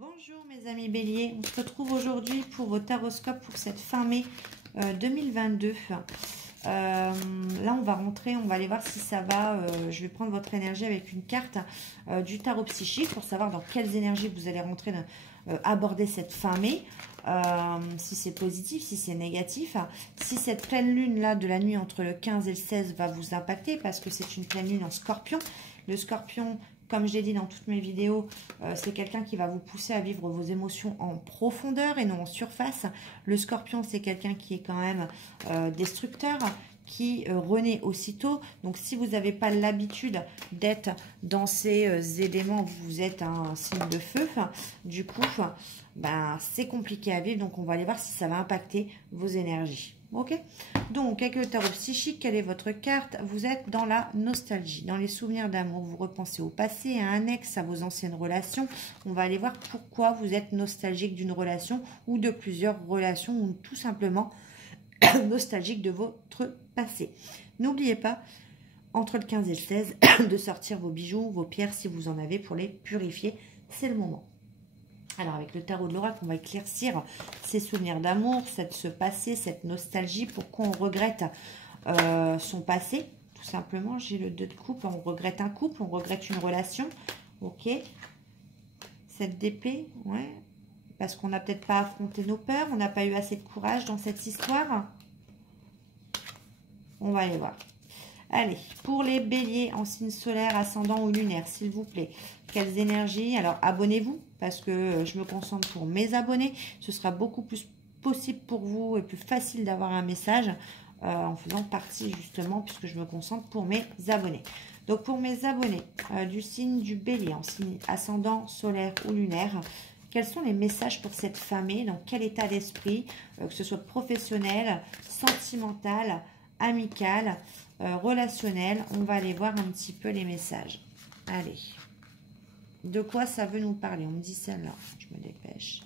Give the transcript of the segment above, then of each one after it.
Bonjour mes amis béliers, on se retrouve aujourd'hui pour vos taroscopes pour cette fin mai 2022. Là on va rentrer, on va aller voir si ça va. Je vais prendre votre énergie avec une carte du tarot psychique pour savoir dans quelles énergies vous allez rentrer, aborder cette fin mai. Si c'est positif, si c'est négatif, si cette pleine lune là de la nuit entre le 15 et le 16 va vous impacter parce que c'est une pleine lune en scorpion. Le scorpion, comme je l'ai dit dans toutes mes vidéos, c'est quelqu'un qui va vous pousser à vivre vos émotions en profondeur et non en surface. Le scorpion, c'est quelqu'un qui est quand même destructeur, qui renaît aussitôt. Donc, si vous n'avez pas l'habitude d'être dans ces éléments, vous êtes un signe de feu. Du coup, ben, c'est compliqué à vivre. Donc, on va aller voir si ça va impacter vos énergies. Ok, donc avec le tarot psychique, quelle est votre carte? Vous êtes dans la nostalgie, dans les souvenirs d'amour. Vous repensez au passé, à un ex, à vos anciennes relations. On va aller voir pourquoi vous êtes nostalgique d'une relation ou de plusieurs relations ou tout simplement nostalgique de votre passé. N'oubliez pas, entre le 15 et le 16, de sortir vos bijoux, vos pierres si vous en avez pour les purifier. C'est le moment. Alors, avec le tarot de l'oracle, on va éclaircir ces souvenirs d'amour, ce passé, cette nostalgie. Pourquoi on regrette son passé? Tout simplement, j'ai le 2 de coupe. On regrette un couple, on regrette une relation. Ok. Cette d'épée, ouais. Parce qu'on n'a peut-être pas affronté nos peurs. On n'a pas eu assez de courage dans cette histoire. On va aller voir. Allez, pour les béliers en signe solaire, ascendant ou lunaire, s'il vous plaît, quelles énergies? Alors, abonnez-vous, parce que je me concentre pour mes abonnés. Ce sera beaucoup plus possible pour vous et plus facile d'avoir un message en faisant partie, justement, puisque je me concentre pour mes abonnés. Donc, pour mes abonnés du signe du bélier, en signe ascendant, solaire ou lunaire, quels sont les messages pour cette fin mai? Dans quel état d'esprit, que ce soit professionnel, sentimental, amical, relationnel, on va aller voir un petit peu les messages. Allez, de quoi ça veut nous parler? On me dit celle-là, je me dépêche.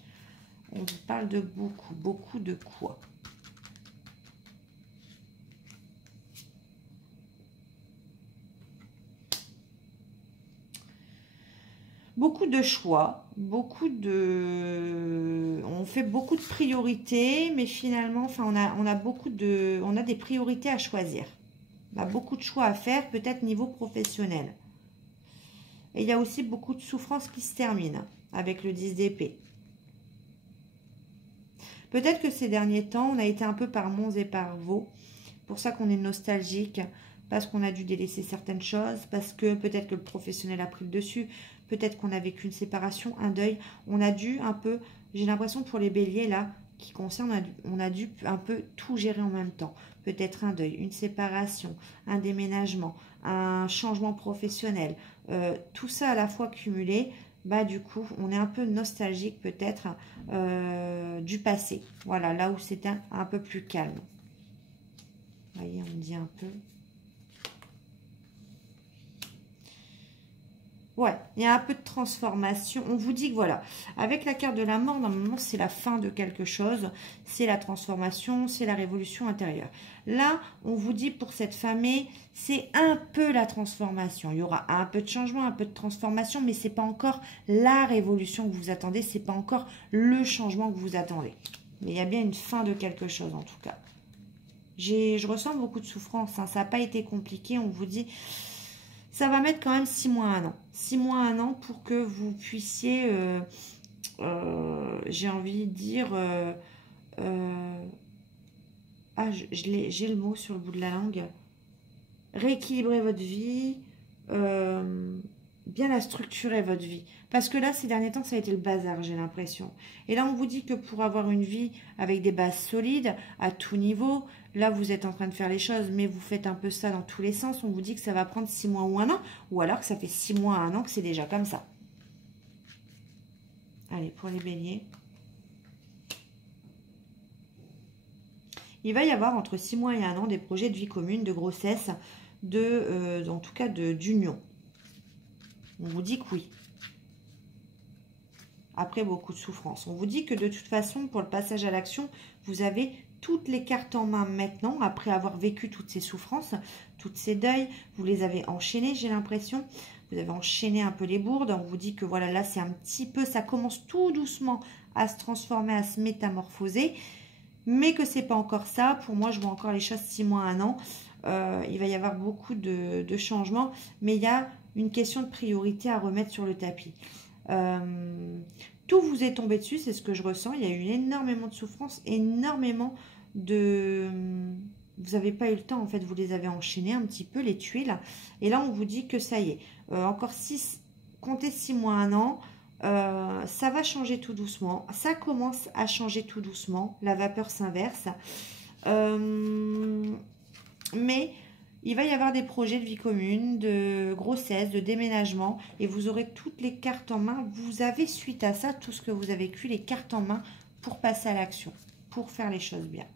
On vous parle de beaucoup de quoi? Beaucoup de choix, on fait beaucoup de priorités, mais finalement, enfin, on a des priorités à choisir. On a beaucoup de choix à faire, peut-être niveau professionnel. Et il y a aussi beaucoup de souffrances qui se terminent avec le 10 d'épée. Peut-être que ces derniers temps, on a été un peu par monts et par vaux. Pour ça qu'on est nostalgique, parce qu'on a dû délaisser certaines choses, parce que peut-être que le professionnel a pris le dessus, peut-être qu'on a vécu une séparation, un deuil. On a dû un peu, j'ai l'impression pour les béliers là, qui concerne, on a dû un peu tout gérer en même temps. Peut-être un deuil, une séparation, un déménagement, un changement professionnel. Tout ça à la fois cumulé, bah du coup, on est un peu nostalgique peut-être du passé. Voilà, là où c'était un peu plus calme. Vous voyez, on dit un peu. Ouais, il y a un peu de transformation. On vous dit que voilà, avec la carte de la mort, normalement, c'est la fin de quelque chose. C'est la transformation, c'est la révolution intérieure. Là, on vous dit pour cette fin mai, c'est un peu la transformation. Il y aura un peu de changement, un peu de transformation, mais c'est pas encore la révolution que vous attendez. C'est pas encore le changement que vous attendez. Mais il y a bien une fin de quelque chose, en tout cas. Je ressens beaucoup de souffrance. Hein. Ça n'a pas été compliqué. On vous dit... Ça va mettre quand même 6 mois à 1 an. 6 mois à 1 an pour que vous puissiez, j'ai envie de dire, j'ai le mot sur le bout de la langue, rééquilibrer votre vie, bien la structurer votre vie. Parce que là, ces derniers temps, ça a été le bazar, j'ai l'impression. Et là, on vous dit que pour avoir une vie avec des bases solides, à tout niveau, là, vous êtes en train de faire les choses, mais vous faites un peu ça dans tous les sens. On vous dit que ça va prendre 6 mois ou 1 an, ou alors que ça fait 6 mois à 1 an que c'est déjà comme ça. Allez, pour les béliers. Il va y avoir entre 6 mois et 1 an des projets de vie commune, de grossesse, en tout cas d'union. On vous dit que oui. Après beaucoup de souffrance. On vous dit que de toute façon, pour le passage à l'action, vous avez toutes les cartes en main maintenant, après avoir vécu toutes ces souffrances, toutes ces deuils. Vous les avez enchaînées, j'ai l'impression. vous avez enchaîné un peu les bourdes. On vous dit que voilà, là, c'est un petit peu, ça commence tout doucement à se transformer, à se métamorphoser, mais que c'est pas encore ça. Pour moi, je vois encore les choses 6 mois, 1 an. Il va y avoir beaucoup de changements, mais il y a une question de priorité à remettre sur le tapis. Tout vous est tombé dessus, c'est ce que je ressens. Il y a eu énormément de souffrance, énormément de... Vous n'avez pas eu le temps, en fait, vous les avez enchaînés un petit peu, les tuiles. Et là, on vous dit que ça y est. Encore 6, comptez 6 mois, 1 an. Ça va changer tout doucement. Ça commence à changer tout doucement. La vapeur s'inverse. Mais il va y avoir des projets de vie commune, de grossesse, de déménagement. Et vous aurez toutes les cartes en main. Vous avez, suite à ça, tout ce que vous avez vécu, les cartes en main pour passer à l'action, pour faire les choses bien.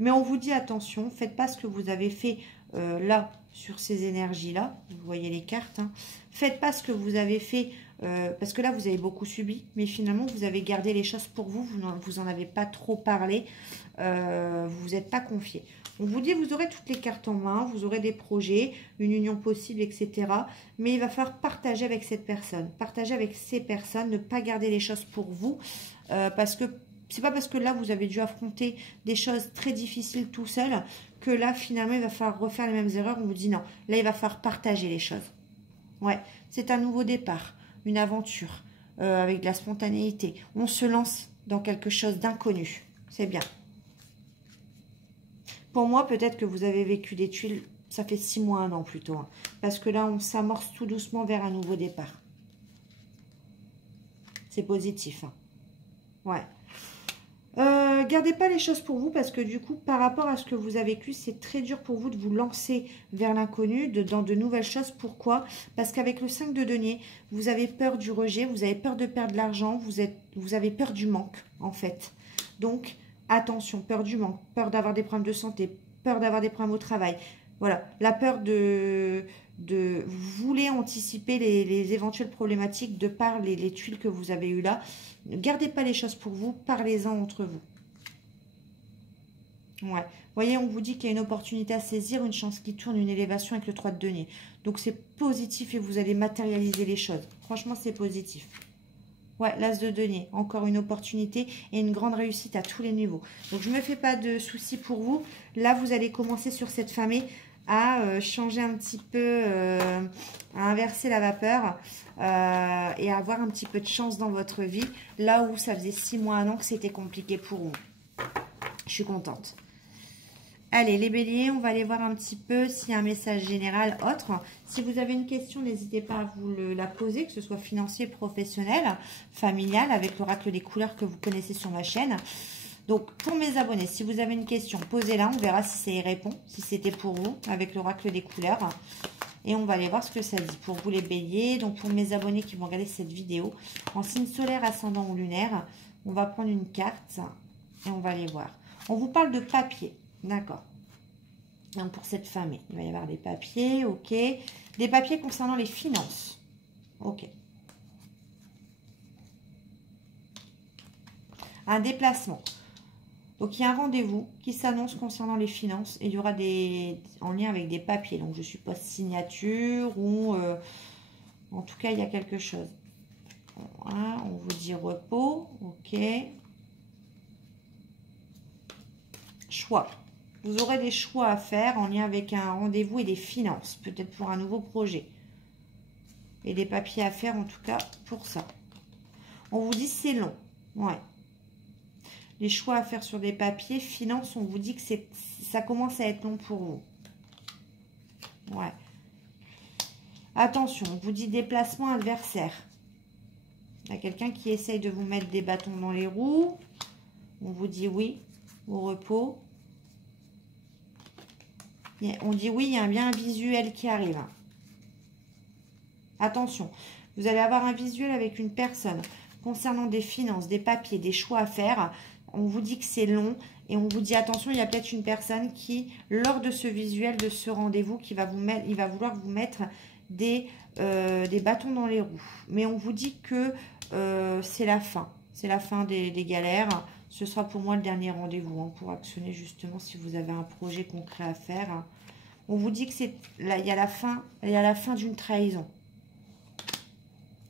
Mais on vous dit attention, faites pas ce que vous avez fait là, sur ces énergies-là. Vous voyez les cartes. Hein. Faites pas ce que vous avez fait, parce que là, vous avez beaucoup subi. Mais finalement, vous avez gardé les choses pour vous. Vous en avez pas trop parlé. Vous vous êtes pas confié. On vous dit, vous aurez toutes les cartes en main. Vous aurez des projets, une union possible, etc. Mais il va falloir partager avec cette personne. Partager avec ces personnes. Ne pas garder les choses pour vous. Parce que c'est pas parce que là, vous avez dû affronter des choses très difficiles tout seul que là, finalement, il va falloir refaire les mêmes erreurs. On vous dit non. Là, il va falloir partager les choses. Ouais, c'est un nouveau départ, une aventure avec de la spontanéité. On se lance dans quelque chose d'inconnu. C'est bien. Pour moi, peut-être que vous avez vécu des tuiles, ça fait 6 mois, 1 an plutôt. Hein, parce que là, on s'amorce tout doucement vers un nouveau départ. C'est positif. Hein. Ouais. Gardez pas les choses pour vous parce que du coup, par rapport à ce que vous avez vécu, c'est très dur pour vous de vous lancer vers l'inconnu, dans de nouvelles choses. Pourquoi? Parce qu'avec le 5 de denier, vous avez peur du rejet, vous avez peur de perdre de l'argent, vous avez peur du manque, en fait. Donc, attention, peur du manque, peur d'avoir des problèmes de santé, peur d'avoir des problèmes au travail. Voilà, la peur vous voulez anticiper les éventuelles problématiques de par les tuiles que vous avez eues là. Ne gardez pas les choses pour vous, parlez-en entre vous. Ouais. Vous voyez, on vous dit qu'il y a une opportunité à saisir, une chance qui tourne, une élévation avec le 3 de denier. Donc c'est positif et vous allez matérialiser les choses. Franchement, c'est positif. Ouais, l'as de denier, encore une opportunité et une grande réussite à tous les niveaux. Donc je ne me fais pas de soucis pour vous. Là, vous allez commencer sur cette famille à changer un petit peu, à inverser la vapeur et à avoir un petit peu de chance dans votre vie. Là où ça faisait 6 mois, 1 an que c'était compliqué pour vous. Je suis contente. Allez, les béliers, on va aller voir un petit peu s'il y a un message général autre. Si vous avez une question, n'hésitez pas à vous la poser, que ce soit financier, professionnel, familial, avec l'oracle des couleurs que vous connaissez sur ma chaîne. Donc, pour mes abonnés, si vous avez une question, posez-la. On verra si ça y répond, si c'était pour vous, avec l'oracle des couleurs. Et on va aller voir ce que ça dit pour vous, les béliers. Donc, pour mes abonnés qui vont regarder cette vidéo, en signe solaire, ascendant ou lunaire, on va prendre une carte et on va aller voir. On vous parle de papier. D'accord. Pour cette famille, il va y avoir des papiers, ok. Des papiers concernant les finances. Ok. Un déplacement. Donc, il y a un rendez-vous qui s'annonce concernant les finances. Et il y aura en lien avec des papiers. Donc, je suppose signature ou... en tout cas, il y a quelque chose. Voilà, on vous dit repos. Ok. Choix. Vous aurez des choix à faire en lien avec un rendez-vous et des finances. Peut-être pour un nouveau projet. Et des papiers à faire en tout cas pour ça. On vous dit c'est long. Ouais. Les choix à faire sur des papiers. Finances, on vous dit que ça commence à être long pour vous. Ouais. Attention, on vous dit déplacement adversaire. Il y a quelqu'un qui essaye de vous mettre des bâtons dans les roues. On vous dit oui au repos. On dit oui, il y a bien un visuel qui arrive. Attention, vous allez avoir un visuel avec une personne concernant des finances, des papiers, des choix à faire. On vous dit que c'est long et on vous dit attention, il y a peut-être une personne qui, lors de ce visuel, de ce rendez-vous, qui va il va vouloir vous mettre des bâtons dans les roues. Mais on vous dit que c'est la fin. C'est la fin des galères. Ce sera pour moi le dernier rendez-vous pour actionner justement si vous avez un projet concret à faire. On vous dit que c'est là, il y a la fin d'une trahison.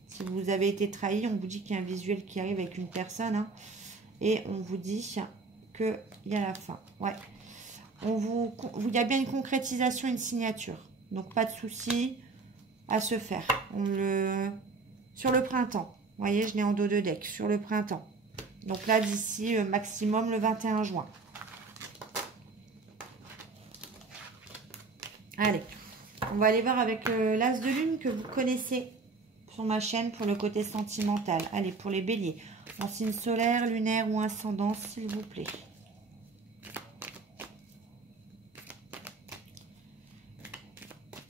Si vous avez été trahi, on vous dit qu'il y a un visuel qui arrive avec une personne. Hein, et on vous dit qu'il y a la fin. Ouais. Il y a bien une concrétisation, une signature. Donc, pas de souci à se faire. Sur le printemps. Vous voyez, je l'ai en dos de deck. Sur le printemps. Donc là, d'ici maximum le 21 juin. Allez. On va aller voir avec l'As de Lune que vous connaissez sur ma chaîne pour le côté sentimental. Allez, pour les béliers. En signe solaire, lunaire ou ascendant, s'il vous plaît.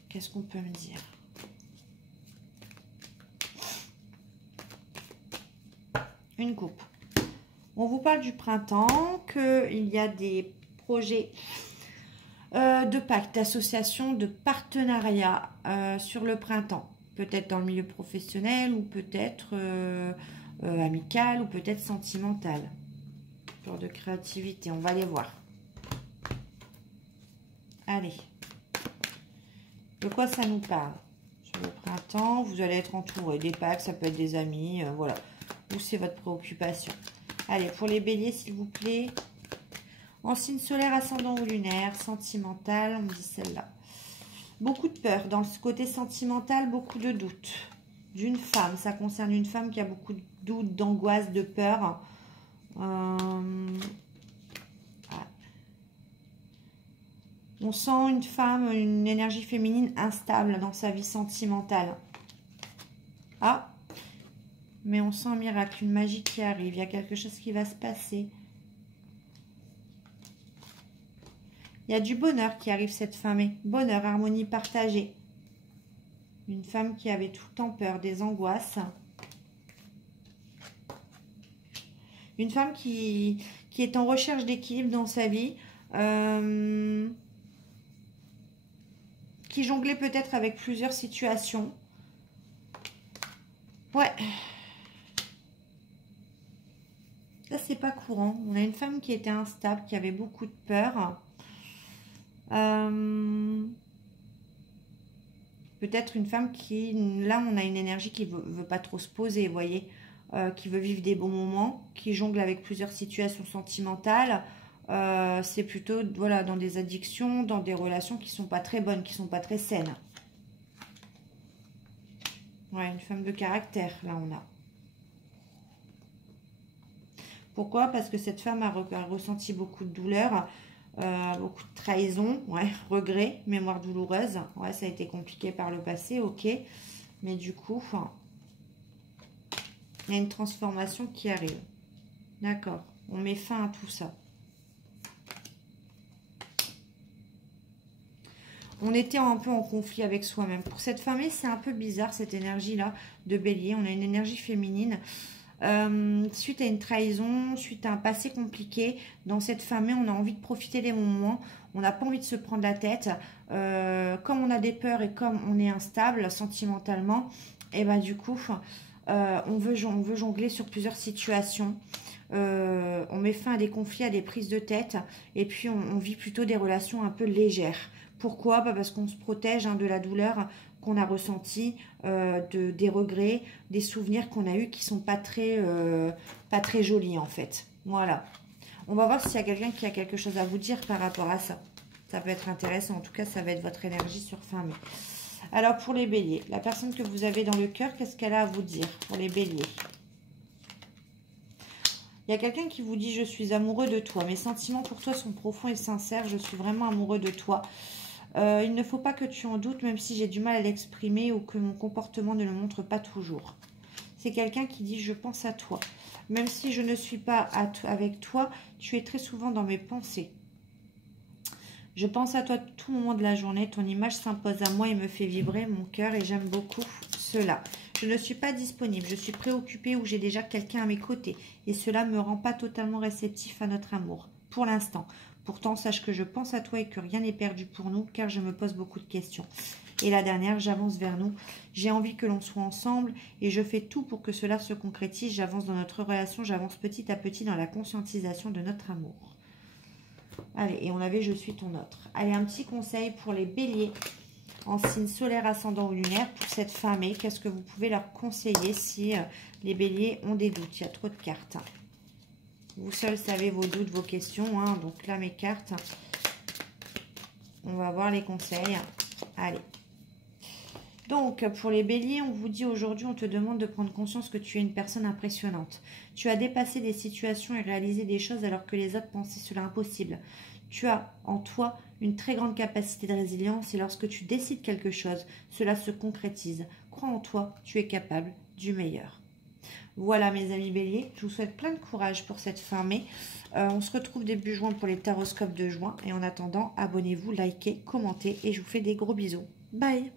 Qu'est-ce qu'on peut me dire? Une coupe. On vous parle du printemps, qu'il y a des projets de pacte, d'association, de partenariat sur le printemps. Peut-être dans le milieu professionnel ou peut-être amical ou peut-être sentimental. Genre de créativité, on va les voir. Allez. De quoi ça nous parle? Sur le printemps, vous allez être entouré des packs, ça peut être des amis, voilà. Où c'est votre préoccupation? Allez, pour les béliers, s'il vous plaît. En signe solaire, ascendant ou lunaire, sentimental, on me dit celle-là. Beaucoup de peur. Dans ce côté sentimental, beaucoup de doutes. D'une femme. Ça concerne une femme qui a beaucoup de doutes, d'angoisse, de peur. On sent une femme, une énergie féminine instable dans sa vie sentimentale. Ah, mais on sent un miracle, une magie qui arrive. Il y a quelque chose qui va se passer. Il y a du bonheur qui arrive cette femme. Bonheur, harmonie partagée. Une femme qui avait tout le temps peur, des angoisses. Une femme qui est en recherche d'équilibre dans sa vie. Qui jonglait peut-être avec plusieurs situations. Ouais. Là, c'est pas courant. On a une femme qui était instable, qui avait beaucoup de peur. Peut-être une femme qui... Là, on a une énergie qui veut pas trop se poser, vous voyez. Qui veut vivre des bons moments, qui jongle avec plusieurs situations sentimentales. C'est plutôt voilà, dans des addictions, dans des relations qui sont pas très bonnes, qui sont pas très saines. Ouais, une femme de caractère, là on a. Pourquoi? Parce que cette femme a ressenti beaucoup de douleur, beaucoup de trahison, ouais, regret, mémoire douloureuse. Ouais, ça a été compliqué par le passé, ok. Mais du coup, il y a une transformation qui arrive. D'accord, on met fin à tout ça. On était un peu en conflit avec soi-même. Pour cette femme, c'est un peu bizarre cette énergie-là de bélier. On a une énergie féminine. Suite à une trahison, suite à un passé compliqué, dans cette femme, on a envie de profiter des moments. On n'a pas envie de se prendre la tête. Comme on a des peurs et comme on est instable sentimentalement, et ben du coup, on veut jongler sur plusieurs situations. On met fin à des conflits, à des prises de tête. Et puis, on vit plutôt des relations un peu légères. Pourquoi? Parce qu'on se protège de la douleur qu'on a ressentie, des regrets, des souvenirs qu'on a eus qui sont pas très jolis en fait. Voilà. On va voir s'il y a quelqu'un qui a quelque chose à vous dire par rapport à ça. Ça peut être intéressant. En tout cas, ça va être votre énergie sur fin mai. Alors, pour les béliers, la personne que vous avez dans le cœur, qu'est-ce qu'elle a à vous dire pour les béliers? Il y a quelqu'un qui vous dit « Je suis amoureux de toi. Mes sentiments pour toi sont profonds et sincères. Je suis vraiment amoureux de toi. » Il ne faut pas que tu en doutes, même si j'ai du mal à l'exprimer ou que mon comportement ne le montre pas toujours. C'est quelqu'un qui dit « Je pense à toi. Même si je ne suis pas avec toi, tu es très souvent dans mes pensées. Je pense à toi tout moment de la journée. Ton image s'impose à moi et me fait vibrer mon cœur et j'aime beaucoup cela. Je ne suis pas disponible. Je suis préoccupée ou j'ai déjà quelqu'un à mes côtés. Et cela me rend pas totalement réceptif à notre amour. Pour l'instant. Pourtant, sache que je pense à toi et que rien n'est perdu pour nous, car je me pose beaucoup de questions. Et la dernière, j'avance vers nous. J'ai envie que l'on soit ensemble et je fais tout pour que cela se concrétise. J'avance dans notre relation, j'avance petit à petit dans la conscientisation de notre amour. Allez, et on avait je suis ton autre. Allez, un petit conseil pour les béliers en signe solaire, ascendant ou lunaire pour cette fin mai. Qu'est-ce que vous pouvez leur conseiller si les béliers ont des doutes? Il y a trop de cartes. Vous seuls savez vos doutes, vos questions. Hein. Donc là, mes cartes, on va voir les conseils. Allez. Donc, pour les béliers, on vous dit aujourd'hui, on te demande de prendre conscience que tu es une personne impressionnante. Tu as dépassé des situations et réalisé des choses alors que les autres pensaient cela impossible. Tu as en toi une très grande capacité de résilience et lorsque tu décides quelque chose, cela se concrétise. Crois en toi, tu es capable du meilleur. Voilà mes amis béliers, je vous souhaite plein de courage pour cette fin mai. On se retrouve début juin pour les taroscopes de juin. Et en attendant, abonnez-vous, likez, commentez et je vous fais des gros bisous. Bye!